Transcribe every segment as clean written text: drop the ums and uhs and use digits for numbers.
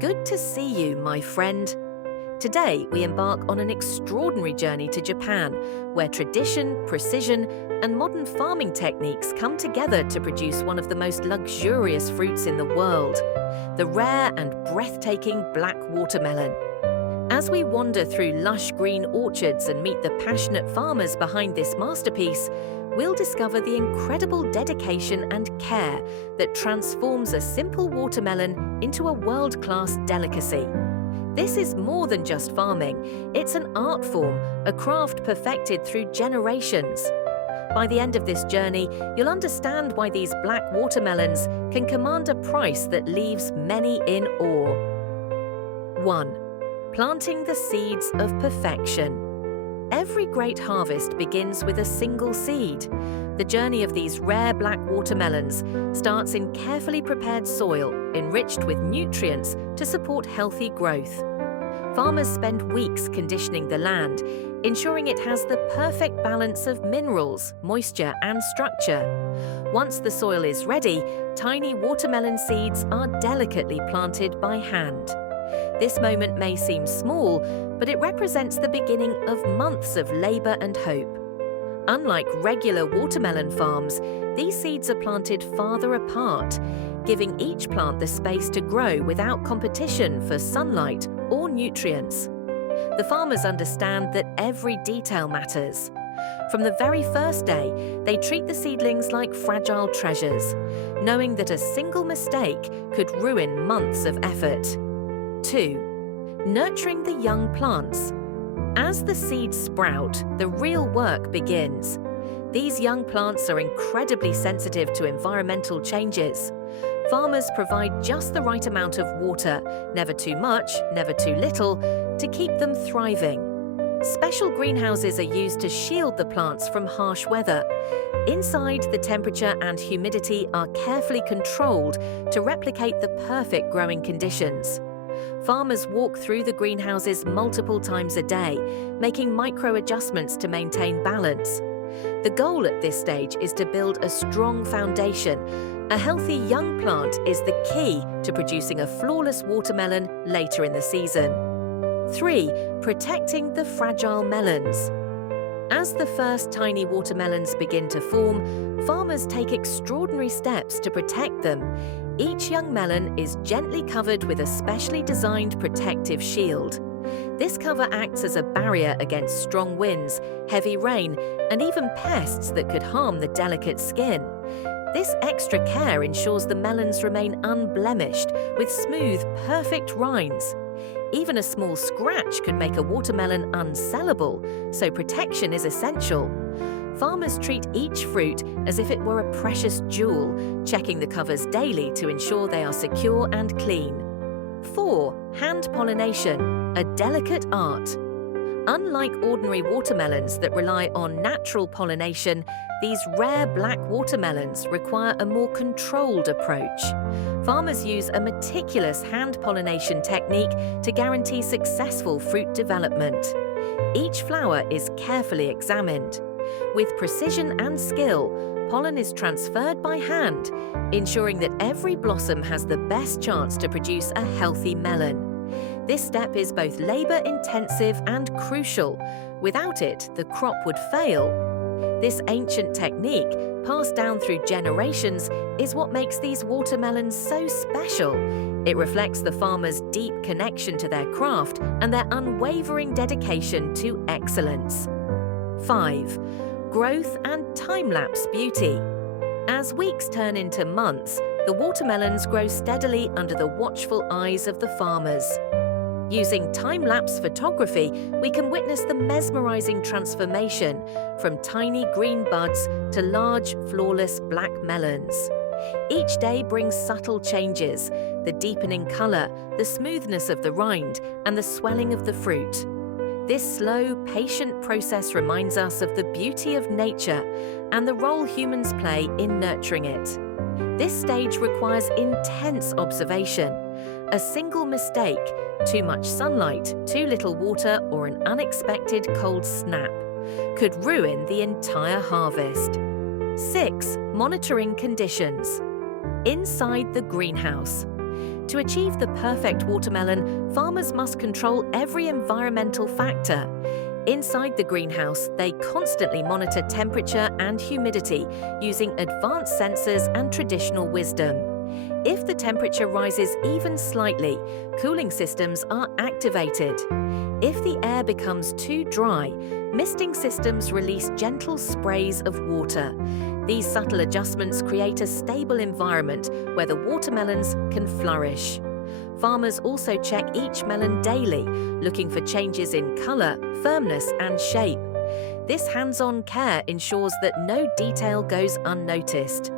Good to see you, my friend. Today, we embark on an extraordinary journey to Japan, where tradition, precision, and modern farming techniques come together to produce one of the most luxurious fruits in the world, the rare and breathtaking black watermelon. As we wander through lush green orchards and meet the passionate farmers behind this masterpiece, we'll discover the incredible dedication and care that transforms a simple watermelon into a world-class delicacy. This is more than just farming, it's an art form, a craft perfected through generations. By the end of this journey, you'll understand why these black watermelons can command a price that leaves many in awe. 1. Planting the seeds of perfection. Every great harvest begins with a single seed. The journey of these rare black watermelons starts in carefully prepared soil, enriched with nutrients to support healthy growth. Farmers spend weeks conditioning the land, ensuring it has the perfect balance of minerals, moisture, and structure. Once the soil is ready, tiny watermelon seeds are delicately planted by hand. This moment may seem small, but it represents the beginning of months of labor and hope. Unlike regular watermelon farms, these seeds are planted farther apart, giving each plant the space to grow without competition for sunlight or nutrients. The farmers understand that every detail matters. From the very first day, they treat the seedlings like fragile treasures, knowing that a single mistake could ruin months of effort. 2. Nurturing the young plants. As the seeds sprout, the real work begins. These young plants are incredibly sensitive to environmental changes. Farmers provide just the right amount of water, never too much, never too little, to keep them thriving. Special greenhouses are used to shield the plants from harsh weather. Inside, the temperature and humidity are carefully controlled to replicate the perfect growing conditions. Farmers walk through the greenhouses multiple times a day, making micro-adjustments to maintain balance. The goal at this stage is to build a strong foundation. A healthy young plant is the key to producing a flawless watermelon later in the season. 3. Protecting the fragile melons. As the first tiny watermelons begin to form, farmers take extraordinary steps to protect them. Each young melon is gently covered with a specially designed protective shield. This cover acts as a barrier against strong winds, heavy rain, and even pests that could harm the delicate skin. This extra care ensures the melons remain unblemished, with smooth, perfect rinds. Even a small scratch could make a watermelon unsellable, so protection is essential. Farmers treat each fruit as if it were a precious jewel, checking the covers daily to ensure they are secure and clean. 4. Hand-pollination, a delicate art. Unlike ordinary watermelons that rely on natural pollination, these rare black watermelons require a more controlled approach. Farmers use a meticulous hand-pollination technique to guarantee successful fruit development. Each flower is carefully examined. With precision and skill, pollen is transferred by hand, ensuring that every blossom has the best chance to produce a healthy melon. This step is both labor-intensive and crucial. Without it, the crop would fail. This ancient technique, passed down through generations, is what makes these watermelons so special. It reflects the farmers' deep connection to their craft and their unwavering dedication to excellence. 5. Growth and time-lapse beauty. As weeks turn into months, the watermelons grow steadily under the watchful eyes of the farmers. Using time-lapse photography, we can witness the mesmerizing transformation from tiny green buds to large, flawless black melons. Each day brings subtle changes: the deepening color, the smoothness of the rind, and the swelling of the fruit. This slow, patient process reminds us of the beauty of nature and the role humans play in nurturing it. This stage requires intense observation. A single mistake, too much sunlight, too little water, or an unexpected cold snap, could ruin the entire harvest. 6. Monitoring conditions. Inside the greenhouse. To achieve the perfect watermelon, farmers must control every environmental factor. Inside the greenhouse, they constantly monitor temperature and humidity using advanced sensors and traditional wisdom. If the temperature rises even slightly, cooling systems are activated. If the air becomes too dry, misting systems release gentle sprays of water. These subtle adjustments create a stable environment where the watermelons can flourish. Farmers also check each melon daily, looking for changes in color, firmness, and shape. This hands-on care ensures that no detail goes unnoticed.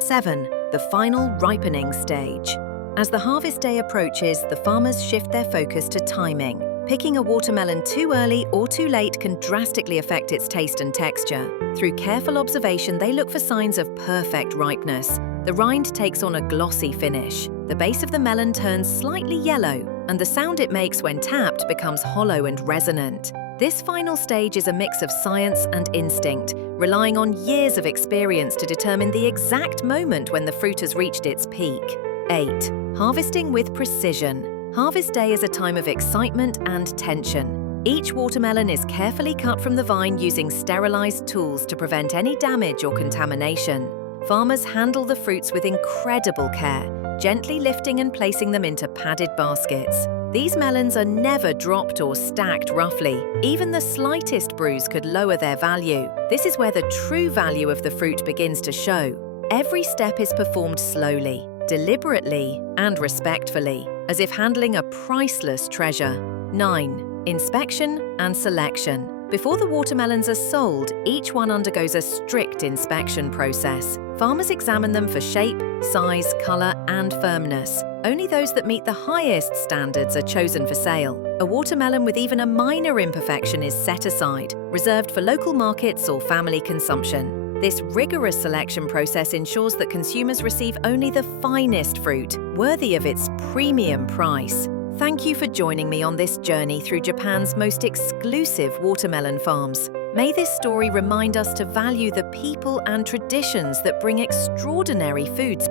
7. The final ripening stage. As the harvest day approaches, the farmers shift their focus to timing. Picking a watermelon too early or too late can drastically affect its taste and texture. Through careful observation, they look for signs of perfect ripeness. The rind takes on a glossy finish. The base of the melon turns slightly yellow, and the sound it makes when tapped becomes hollow and resonant. This final stage is a mix of science and instinct, relying on years of experience to determine the exact moment when the fruit has reached its peak. 8. Harvesting with precision. Harvest day is a time of excitement and tension. Each watermelon is carefully cut from the vine using sterilized tools to prevent any damage or contamination. Farmers handle the fruits with incredible care, gently lifting and placing them into padded baskets. These melons are never dropped or stacked roughly. Even the slightest bruise could lower their value. This is where the true value of the fruit begins to show. Every step is performed slowly, deliberately, and respectfully, as if handling a priceless treasure. 9. Inspection and selection. Before the watermelons are sold, each one undergoes a strict inspection process. Farmers examine them for shape, size, color, and firmness. Only those that meet the highest standards are chosen for sale. A watermelon with even a minor imperfection is set aside, reserved for local markets or family consumption. This rigorous selection process ensures that consumers receive only the finest fruit, worthy of its premium price. Thank you for joining me on this journey through Japan's most exclusive watermelon farms. May this story remind us to value the people and traditions that bring extraordinary foods